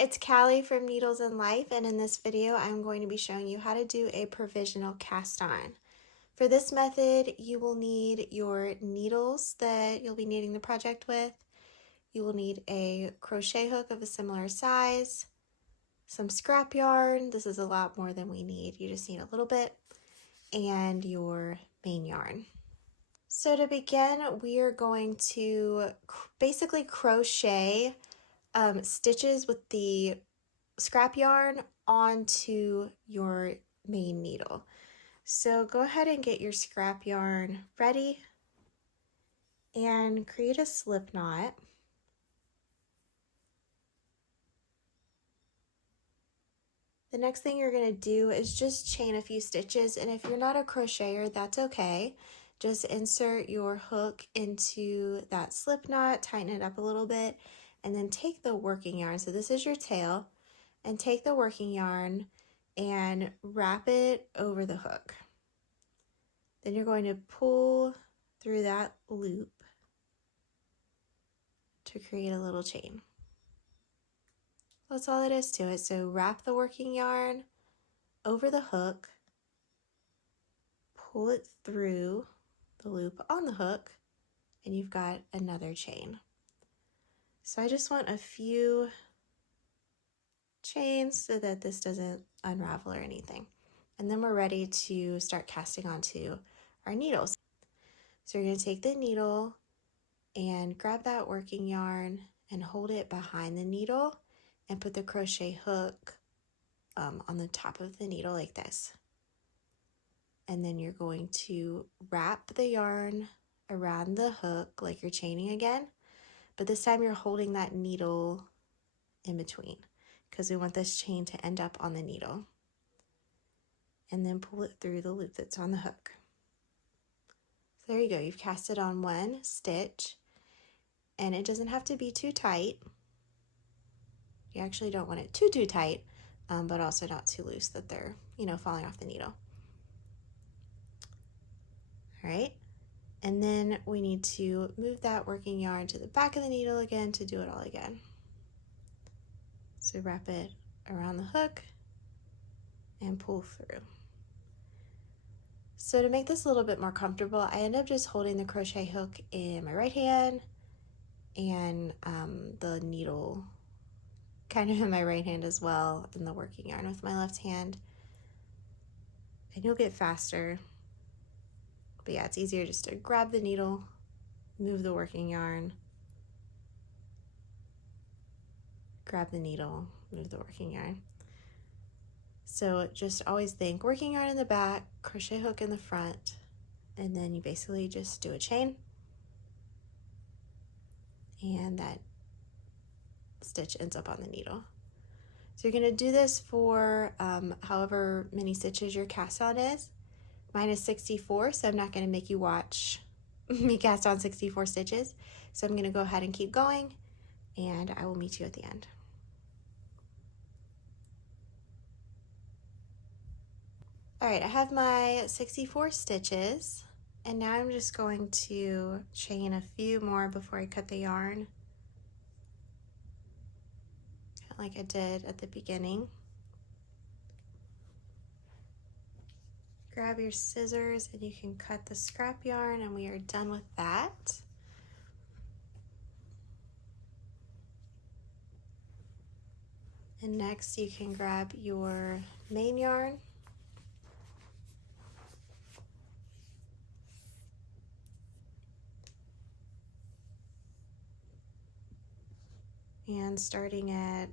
it's Callie from Needles and Life, and in this video I'm going to be showing you how to do a provisional cast on. For this method, you will need your needles that you'll be needing the project with. You will need a crochet hook of a similar size, some scrap yarn. This is a lot more than we need. You just need a little bit, and your main yarn. So to begin, we are going to basically crochet stitches with the scrap yarn onto your main needle. So go ahead and get your scrap yarn ready and create a slip knot. The next thing you're going to do is just chain a few stitches, and if you're not a crocheter, that's okay. Just insert your hook into that slip knot, tighten it up a little bit, and then take the working yarn. So this is your tail, and take the working yarn and wrap it over the hook. Then you're going to pull through that loop to create a little chain. That's all it is to it. So wrap the working yarn over the hook, pull it through the loop on the hook, and you've got another chain. So I just want a few chains so that this doesn't unravel or anything. And then we're ready to start casting onto our needles. So you're going to take the needle and grab that working yarn and hold it behind the needle and put the crochet hook on the top of the needle like this. And then you're going to wrap the yarn around the hook like you're chaining again, but this time you're holding that needle in between because we want this chain to end up on the needle. And then pull it through the loop that's on the hook. So there you go, you've casted on one stitch, and it doesn't have to be too tight. You actually don't want it too tight, but also not too loose that they're, falling off the needle. All right, and then we need to move that working yarn to the back of the needle again to do it all again. So wrap it around the hook and pull through. So to make this a little bit more comfortable, I end up just holding the crochet hook in my right hand and the needle kind of in my right hand as well, and the working yarn with my left hand. And you'll get faster. But yeah, it's easier just to grab the needle, move the working yarn, grab the needle, move the working yarn. So just always think working yarn in the back, crochet hook in the front, and then you basically just do a chain, and that stitch ends up on the needle. So you're going to do this for however many stitches your cast on is. Mine is 64, so I'm not going to make you watch me cast on 64 stitches. So I'm going to go ahead and keep going, and I will meet you at the end. All right, I have my 64 stitches, and now I'm just going to chain a few more before I cut the yarn, like I did at the beginning. Grab your scissors and you can cut the scrap yarn, and we are done with that. And next you can grab your main yarn and starting at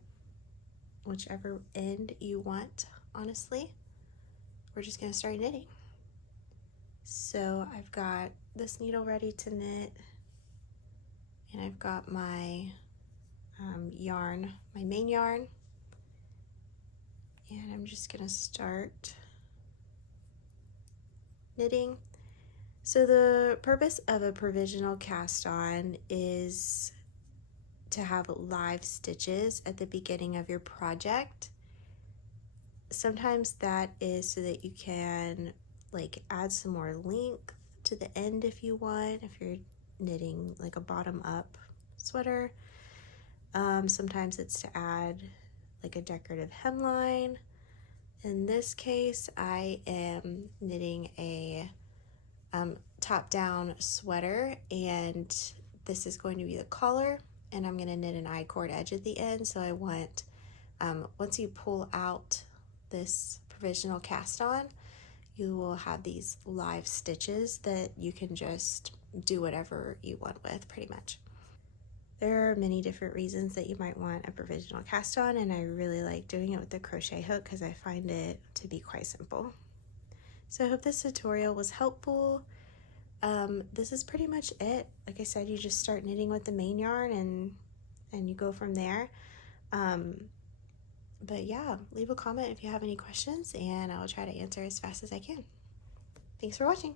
whichever end you want, honestly, we're just going to start knitting. So I've got this needle ready to knit, and I've got my yarn, my main yarn, and I'm just going to start knitting. So the purpose of a provisional cast on is to have live stitches at the beginning of your project. Sometimes that is so that you can add some more length to the end if you want, if you're knitting like a bottom up sweater. Sometimes it's to add like a decorative hemline. In this case, I am knitting a top-down sweater, and this is going to be the collar, and I'm going to knit an I-cord edge at the end. So I want, once you pull out this provisional cast on, you will have these live stitches that you can just do whatever you want with, pretty much. There are many different reasons that you might want a provisional cast on, and I really like doing it with the crochet hook because I find it to be quite simple. So I hope this tutorial was helpful. This is pretty much it. Like I said, you just start knitting with the main yarn and you go from there. But yeah, leave a comment if you have any questions, and I will try to answer as fast as I can. Thanks for watching.